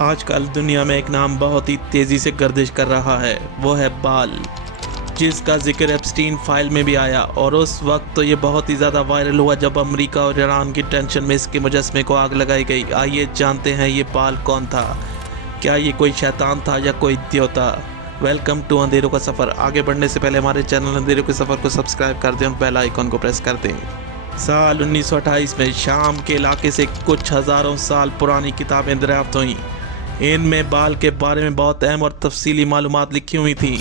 आजकल दुनिया में एक नाम बहुत ही तेज़ी से गर्दिश कर रहा है, वो है बाल, जिसका जिक्र एप्स्टीन फाइल में भी आया। और उस वक्त तो ये बहुत ही ज़्यादा वायरल हुआ जब अमेरिका और ईरान की टेंशन में इसके मुजस्मे को आग लगाई गई। आइए जानते हैं ये बाल कौन था, क्या ये कोई शैतान था या कोई देवता। वेलकम टू अंधेरों का सफ़र। आगे बढ़ने से पहले हमारे चैनल अंधेरों के सफ़र को सब्सक्राइब कर दें और बेल आइकन को प्रेस कर दें। साल 1928 में शाम के इलाके से कुछ हज़ारों साल पुरानी किताबें दरियाफ्त हुईं। इनमें बाल के बारे में बहुत अहम और तफसीली मालूमात लिखी हुई थी।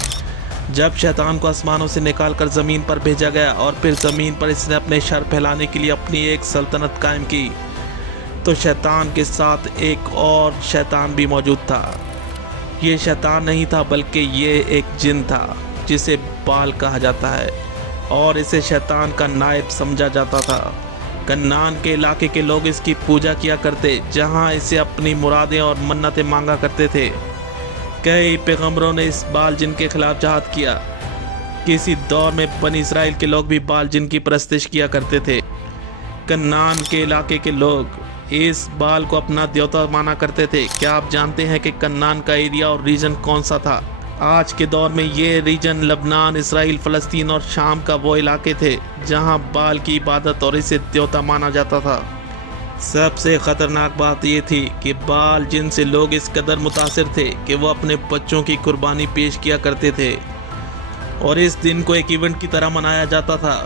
जब शैतान को आसमानों से निकाल कर ज़मीन पर भेजा गया और फिर ज़मीन पर इसने अपने शर फैलाने के लिए अपनी एक सल्तनत कायम की, तो शैतान के साथ एक और शैतान भी मौजूद था। ये शैतान नहीं था बल्कि ये एक जिन था जिसे बाल कहा जाता है और इसे शैतान का नायब समझा जाता था। कन्नान के इलाके के लोग इसकी पूजा किया करते, जहां इसे अपनी मुरादें और मन्नतें मांगा करते थे। कई पैगंबरों ने इस बाल जिन के खिलाफ जहाद किया। किसी दौर में बनी इसराइल के लोग भी बाल जिन की परस्तिश किया करते थे। कन्नान के इलाके के लोग इस बाल को अपना देवता माना करते थे। क्या आप जानते हैं कि कन्नान का एरिया और रीजन कौन सा था? आज के दौर में ये रीजन लबनान, इसराइल, फ़लस्तीन और शाम का वो इलाके थे जहां बाल की इबादत और इसे देवता माना जाता था। सबसे ख़तरनाक बात ये थी कि बाल जिन से लोग इस कदर मुतासिर थे कि वो अपने बच्चों की कुर्बानी पेश किया करते थे और इस दिन को एक इवेंट की तरह मनाया जाता था,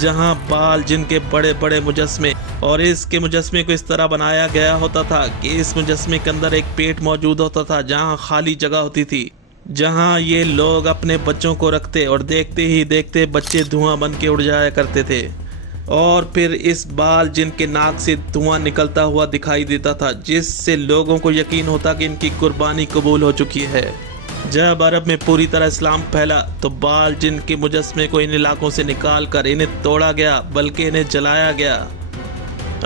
जहां बाल जिन के बड़े बड़े मुजस्मे और इसके मुजस्मे को इस तरह बनाया गया होता था कि इस मुजस्मे के अंदर एक पेट मौजूद होता था जहां खाली जगह होती थी, जहां ये लोग अपने बच्चों को रखते और देखते ही देखते बच्चे धुआं बन के उड़ जाया करते थे। और फिर इस बाल जिन के नाक से धुआं निकलता हुआ दिखाई देता था, जिससे लोगों को यकीन होता कि इनकी कुर्बानी कबूल हो चुकी है। जब अरब में पूरी तरह इस्लाम फैला तो बाल जिन के मुजस्मे को इन इलाकों से निकाल कर इन्हें तोड़ा गया, बल्कि इन्हें जलाया गया।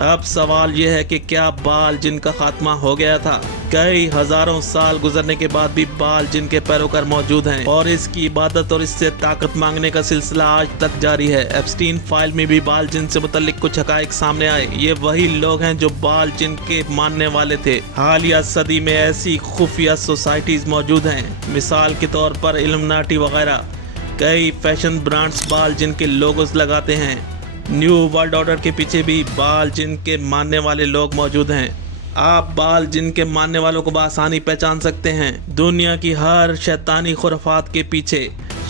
अब सवाल यह है कि क्या बाल जिन का खात्मा हो गया था? कई हजारों साल गुजरने के बाद भी बाल जिन के पैरोकार मौजूद हैं और इसकी इबादत और इससे ताकत मांगने का सिलसिला आज तक जारी है। एप्स्टीन फाइल में भी बाल जिन से मुतल्लिक कुछ हकायक सामने आए। ये वही लोग हैं जो बाल जिन के मानने वाले थे। हालिया सदी में ऐसी खुफिया सोसाइटीज मौजूद हैं, मिसाल के तौर पर इल्यूमिनाटी वगैरह। कई फैशन ब्रांड्स बाल जिन के लोगोस लगाते हैं। न्यू वर्ल्ड ऑर्डर के पीछे भी बाल जिन के मानने वाले लोग मौजूद हैं। आप बाल जिन के मानने वालों को बआसानी पहचान सकते हैं। दुनिया की हर शैतानी खुराफात के पीछे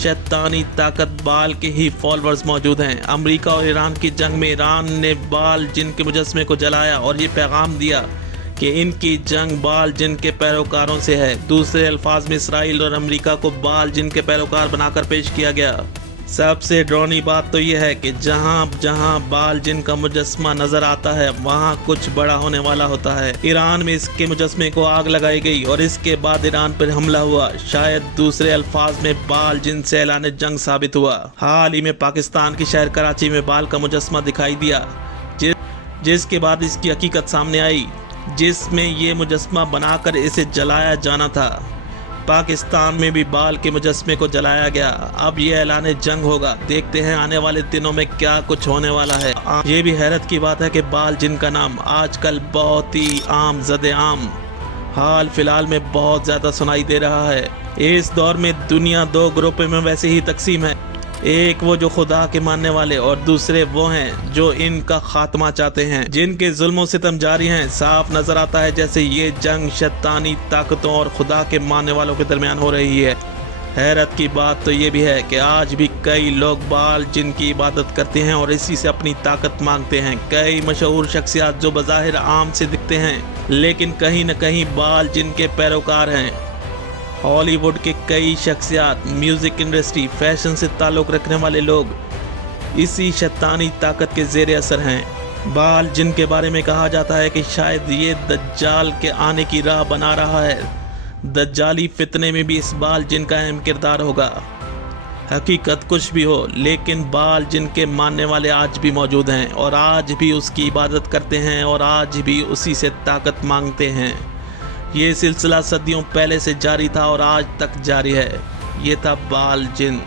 शैतानी ताकत बाल के ही फॉलोअर्स मौजूद हैं। अमेरिका और ईरान की जंग में ईरान ने बाल जिन के मुजस्मे को जलाया और ये पैगाम दिया कि इनकी जंग बाल जिन के पैरोकारों से है। दूसरे अल्फाज में इसराइल और अमेरिका को बाल जिन के पैरोकार बनाकर पेश किया गया। सबसे डरावनी बात तो यह है कि जहां जहां बाल जिन का मुजस्मा नजर आता है वहां कुछ बड़ा होने वाला होता है। ईरान में इसके मुजस्मे को आग लगाई गई और इसके बाद ईरान पर हमला हुआ। शायद दूसरे अल्फाज में बाल जिन से ऐलान जंग साबित हुआ। हाल ही में पाकिस्तान की शहर कराची में बाल का मुजस्मा दिखाई दिया, जिसके बाद इसकी हकीकत सामने आई, जिसमें ये मुजस्मा बनाकर इसे जलाया जाना था। पाकिस्तान में भी बाल के मुजस्मे को जलाया गया। अब ये ऐलान जंग होगा। देखते हैं आने वाले दिनों में क्या कुछ होने वाला है। ये भी हैरत की बात है कि बाल जिन का नाम आजकल बहुत ही आम ज़द-ए-आम हाल फिलहाल में बहुत ज़्यादा सुनाई दे रहा है। इस दौर में दुनिया दो ग्रुपों में वैसे ही तकसीम है। एक वो जो खुदा के मानने वाले और दूसरे वो हैं जो इनका खात्मा चाहते हैं, जिनके जुल्म सितम जारी हैं। साफ नजर आता है जैसे ये जंग शैतानी ताकतों और खुदा के मानने वालों के दरमियान हो रही है। हैरत की बात तो ये भी है कि आज भी कई लोग बाल जिन की इबादत करते हैं और इसी से अपनी ताकत मांगते हैं। कई मशहूर शख्सियात जो बज़ाहिर आम से दिखते हैं लेकिन कहीं न कहीं बाल जिन के पैरोकार हैं। हॉलीवुड के कई शख्सियात, म्यूज़िक इंडस्ट्री, फैशन से ताल्लुक़ रखने वाले लोग इसी शैतानी ताकत के ज़ेर असर हैं। बाल जिन के बारे में कहा जाता है कि शायद ये दज्जाल के आने की राह बना रहा है। दज्जाली फितने में भी इस बाल जिन का अहम किरदार होगा। हकीकत कुछ भी हो, लेकिन बाल जिन के मानने वाले आज भी मौजूद हैं और आज भी उसकी इबादत करते हैं और आज भी उसी से ताकत मांगते हैं। ये सिलसिला सदियों पहले से जारी था और आज तक जारी है। ये था बाल जिन।